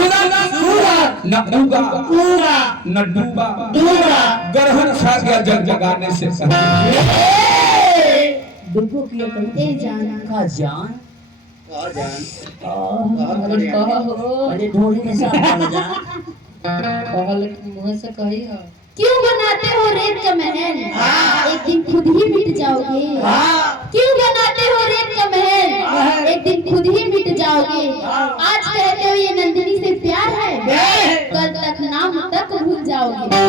न उगा न डूबा ग्रहण छा गया जग जगाने से डूबो किया करते जान का जान अरे कहा हो अरे ढोली के साथ वाला जान कहल मुंह से कही हो क्यों बनाते हो रेत का महल एक दिन खुद ही मिट जाओगे क्यों बनाते हो रेत का महल एक दिन खुद ही मिट जाओगे आज कहते हो ये नंदिनी से प्यार है कल तक नाम तक भूल जाओगे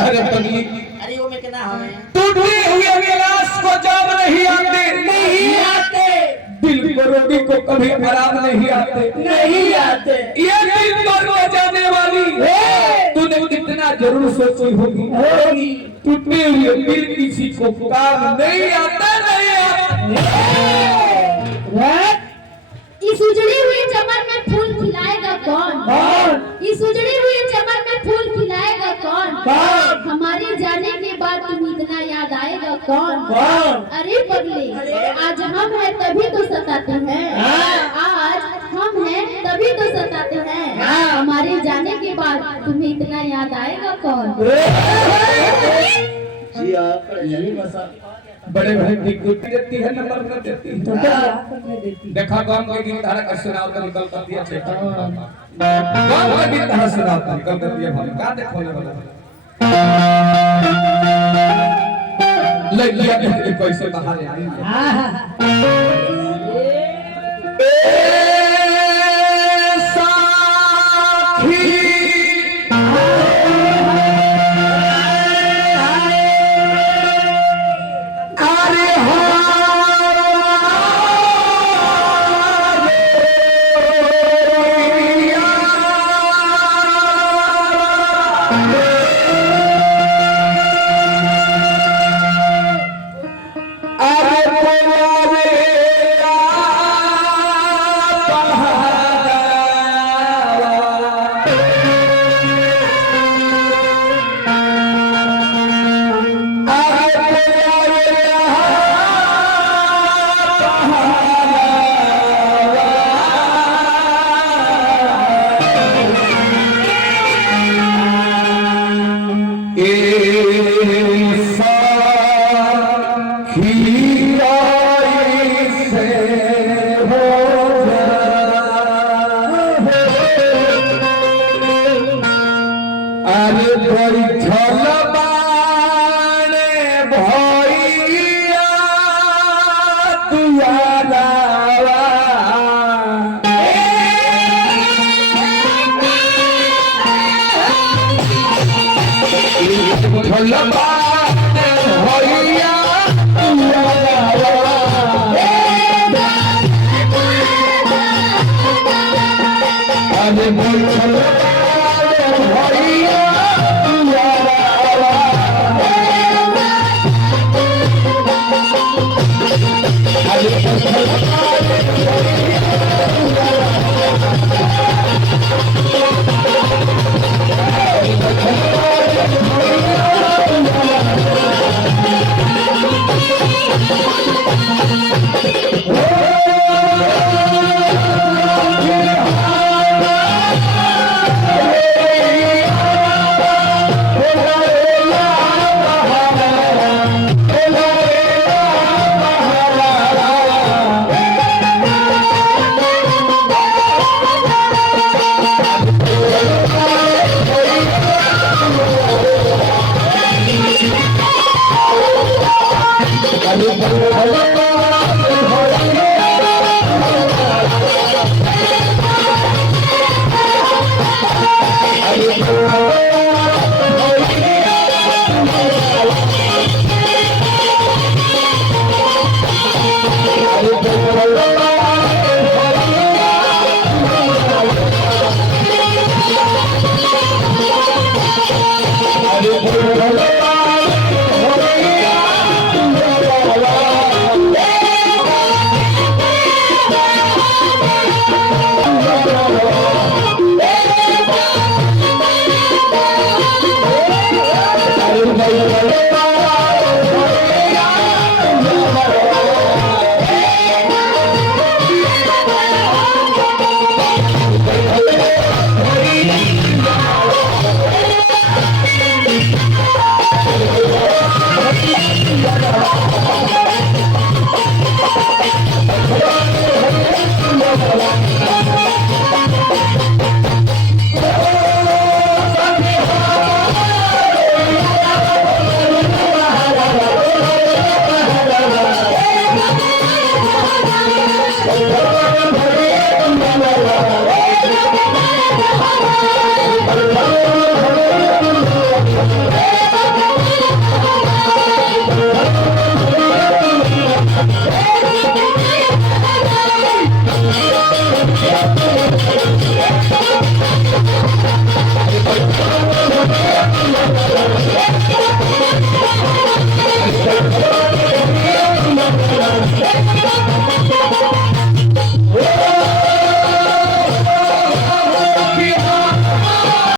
अरे पगली अरे वो में कितना हमें टूटे हुए गिलास को जब नहीं आते दिल को रोटी को कभी आराम नहीं आते ये दिल पर को जाने वाली तूने कितना जरूर सोची होगी टूटे हुए दिल किसी को काम नहीं आता इस उजड़ी हुई चमन में फूल खिलाएगा कौन इस उजड़ी हुई चमन में फूल खिलाएगा कौन हमारे जाने के बाद तुम्हें इतना याद आएगा कौन अरे पगले आज हम हैं तभी तो सताते हैं आज हम हैं तभी तो सताते हैं हमारे जाने के बाद तुम्हें इतना याद आएगा कौन जी आप यही बसा बड़े बड़े टिकट देती है नंबर कर देती है तो याद करने देती देखा गांव के गीत धारा का सुनाव तो निकल कर दिया छे गांव के गीत धारा सुनाव तो निकल कर दिया भाई का देखो ले वाला ले लिया के कैसे बाहर आई अरे बोल